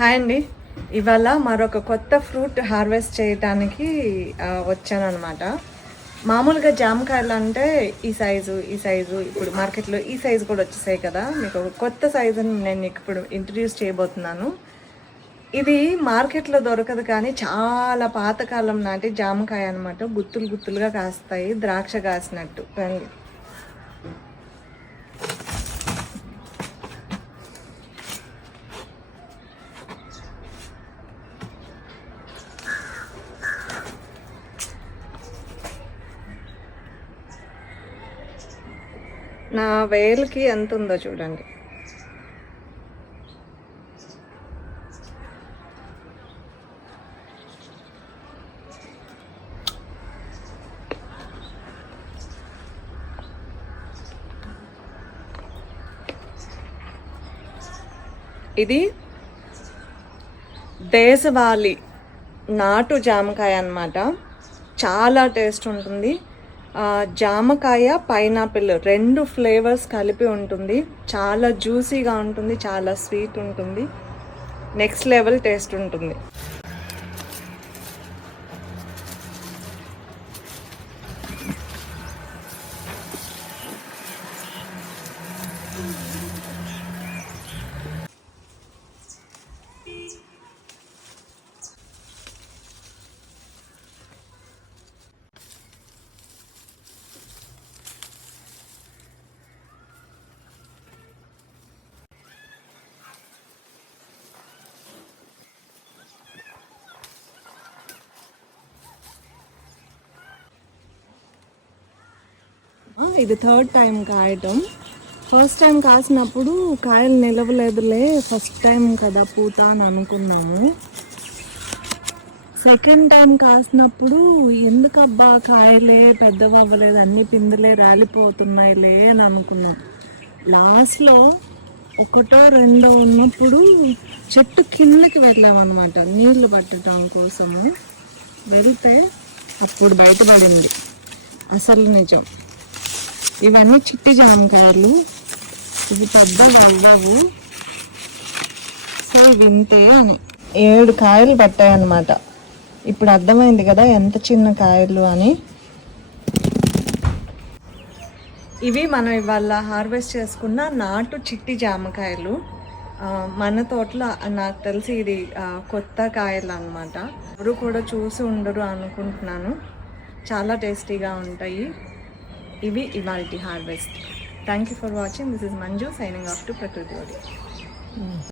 Hi అండి. ఇవాళ మరొక కొత్త ఫ్రూట్ హార్వెస్ట్ చేయడానికి వచ్చానమాట. మామూలుగా జామకాయలు అంటే ఈ సైజు ఇప్పుడు మార్కెట్లో ఈ సైజు కూడా వచ్చేసాయి కదా. మీకు ఒక కొత్త సైజుని నేను ఇప్పుడు ఇంట్రడ్యూస్ చేయబోతున్నాను. ఇది మార్కెట్లో దొరకదు కానీ చాలా పాతకాలం నాటి జామకాయ అనమాట. గుత్తులుగా కాస్తాయి, ద్రాక్ష కాసినట్టు. నా వేలుకి ఎంత ఉందో చూడండి. ఇది దేశవాళీ నాటు జామకాయ అన్నమాట. చాలా టేస్ట్ ఉంటుంది. జామకాయ, పైనాపిల్ 2 ఫ్లేవర్స్ కలిపి ఉంటుంది. చాలా జ్యూసీగా ఉంటుంది, చాలా స్వీట్ ఉంటుంది, నెక్స్ట్ లెవెల్ టేస్ట్ ఉంటుంది. ఇది 3rd టైం కాయటం. ఫస్ట్ టైం కాసినప్పుడు కాయలు నిలవలేదులే, ఫస్ట్ టైం కదా పూత అని అనుకున్నాము. సెకండ్ టైం కాసినప్పుడు ఎందుకబ్బా కాయలే పెద్దవి అవ్వలేదు, అన్ని పిందెలే రాలిపోతున్నాయిలే అని అనుకున్నాం. లాస్ట్లో 1, 2 ఉన్నప్పుడు చెట్టు కిందకి వెళ్ళామన్నమాట నీళ్లు పట్టడం కోసము. వెళ్తే అప్పుడు బయటపడింది అసలు నిజం. ఇవన్నీ చిట్టి జామకాయలు, ఇవి పెద్దగా అవ్వవు. సో వింతే అని 7 కాయలు పట్టాయన్నమాట. ఇప్పుడు అర్థమైంది కదా ఎంత చిన్న కాయలు అని. ఇవి మనం ఇవాళ హార్వెస్ట్ చేసుకున్న నాటు చిట్టి జామకాయలు. మన తోటలో నాకు తెలిసి ఇది కొత్త కాయలు అన్నమాట. ఎవరు కూడా చూసి ఉండరు అనుకుంటున్నాను. చాలా టేస్టీగా ఉంటాయి. ఇవి ఇవాల్టి harvest. Thank you for watching. This is Manju signing off to ప్రకృతి.